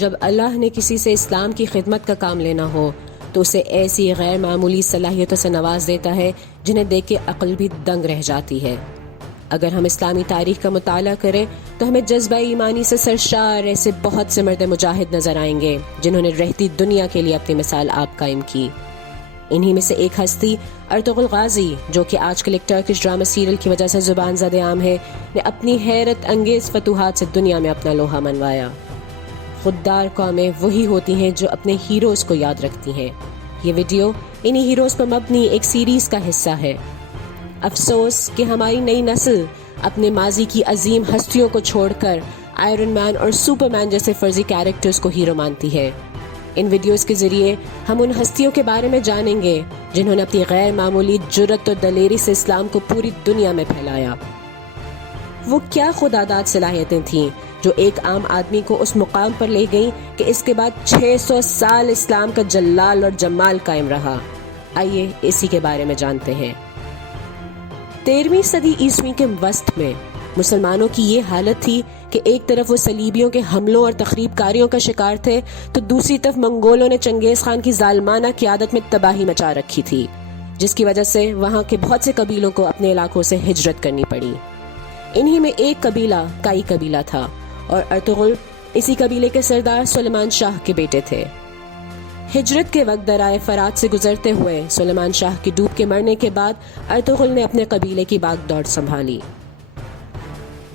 جب اللہ نے کسی سے اسلام کی خدمت کا کام لینا ہو تو اسے ایسی غیر معمولی صلاحیتوں سے نواز دیتا ہے جنہیں دیکھ کے عقل بھی دنگ رہ جاتی ہے۔ اگر ہم اسلامی تاریخ کا مطالعہ کریں تو ہمیں جذبہ ایمانی سے سرشار ایسے بہت سے مرد مجاہد نظر آئیں گے جنہوں نے رہتی دنیا کے لیے اپنی مثال آپ قائم کی۔ انہی میں سے ایک ہستی ارطغرل غازی، جو کہ آج کل ایک ٹرکش ڈرامہ سیریل کی وجہ سے زبان زد عام ہے، نے اپنی حیرت انگیز فتوحات سے دنیا میں اپنا لوہا منوایا۔ خوددار قومیں وہی ہوتی ہیں جو اپنے ہیروز کو یاد رکھتی ہیں۔ یہ ویڈیو انہی ہیروز پر مبنی ایک سیریز کا حصہ ہے۔ افسوس کہ ہماری نئی نسل اپنے ماضی کی عظیم ہستیوں کو چھوڑ کر آئرن مین اور سپر مین جیسے فرضی کیریکٹرز کو ہیرو مانتی ہے۔ ان ویڈیوز کے ذریعے ہم ان ہستیوں کے بارے میں جانیں گے جنہوں نے اپنی غیر معمولی جرأت اور دلیری سے اسلام کو پوری دنیا میں پھیلایا۔ وہ کیا خودآداد صلاحیتیں تھیں جو ایک عام آدمی کو اس مقام پر لے گئیں کہ اس کے بعد 600 سال اسلام کا جلال اور جمال قائم رہا؟ آئیے اسی کے بارے میں جانتے ہیں۔ 13ویں صدی عیسوی کے وسط میں مسلمانوں کی یہ حالت تھی کہ ایک طرف وہ صلیبیوں کے حملوں اور تخریب کاریوں کا شکار تھے تو دوسری طرف منگولوں نے چنگیز خان کی ظالمانہ قیادت میں تباہی مچا رکھی تھی، جس کی وجہ سے وہاں کے بہت سے قبیلوں کو اپنے علاقوں سے ہجرت کرنی پڑی۔ انہی میں ایک قبیلہ کائی قبیلہ تھا اور ارطغرل اسی قبیلے کے سردار سلیمان شاہ کے بیٹے تھے۔ ہجرت کے وقت درائے فرات سے گزرتے ہوئے سلیمان شاہ کی ڈوب کے مرنے کے بعد ارطغرل نے اپنے قبیلے کی باغ دوڑ سنبھالی۔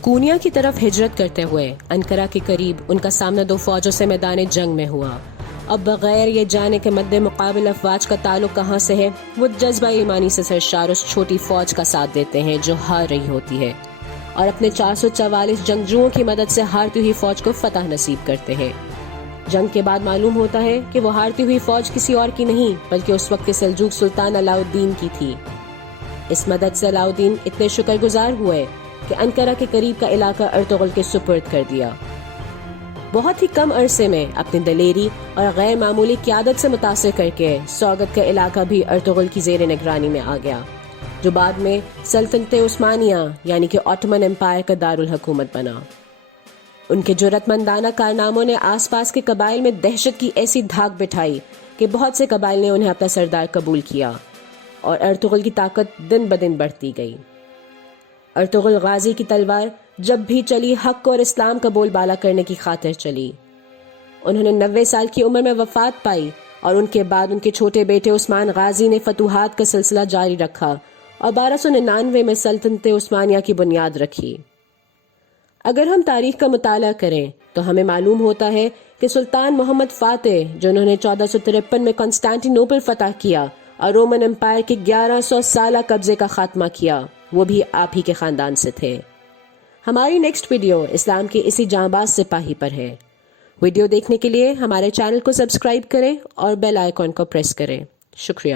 کونیا کی طرف ہجرت کرتے ہوئے انقرہ کے قریب ان کا سامنا دو فوجوں سے میدان جنگ میں ہوا۔ اب بغیر یہ جانے کے مد مقابل افواج کا تعلق کہاں سے ہے، وہ جذبہ ایمانی سے سرشار اس چھوٹی فوج کا ساتھ دیتے ہیں جو ہار رہی ہوتی ہے، اور اپنے 444 جنگجوؤں کی مدد سے ہارتی ہوئی فوج کو فتح نصیب کرتے ہیں۔ جنگ کے بعد معلوم ہوتا ہے کہ وہ ہارتی ہوئی فوج کسی اور کی نہیں بلکہ اس وقت کے سلجوق سلطان علاء الدین کی تھی۔ اس مدد سے علاء الدین اتنے شکر گزار ہوئے کہ انقرہ کے قریب کا علاقہ ارطغرل کے سپرد کر دیا۔ بہت ہی کم عرصے میں اپنی دلیری اور غیر معمولی قیادت سے متاثر کر کے سوگت کا علاقہ بھی ارطغرل کی زیر نگرانی میں آ گیا، جو بعد میں سلطنت عثمانیہ یعنی کہ آٹومن امپائر کا دارالحکومت بنا۔ ان کے جرأت مندانہ کارناموں نے آس پاس کے قبائل میں دہشت کی ایسی دھاک بٹھائی کہ بہت سے قبائل نے انہیں اپنا سردار قبول کیا اور ارطغرل کی طاقت دن بدن بڑھتی گئی۔ ارطغرل غازی کی تلوار جب بھی چلی حق اور اسلام کا بول بالا کرنے کی خاطر چلی۔ انہوں نے 90 سال کی عمر میں وفات پائی اور ان کے بعد ان کے چھوٹے بیٹے عثمان غازی نے فتوحات کا سلسلہ جاری رکھا اور 1299 میں سلطنت عثمانیہ کی بنیاد رکھی۔ اگر ہم تاریخ کا مطالعہ کریں تو ہمیں معلوم ہوتا ہے کہ سلطان محمد فاتح، جنہوں نے 1453 میں کنسٹانٹی نوپل فتح کیا اور رومن امپائر کے 1100 سالہ قبضے کا خاتمہ کیا، وہ بھی آپ ہی کے خاندان سے تھے۔ ہماری نیکسٹ ویڈیو اسلام کے اسی جانباز سپاہی پر ہے۔ ویڈیو دیکھنے کے لیے ہمارے چینل کو سبسکرائب کریں اور بیل آئیکن کو پریس کریں۔ شکریہ۔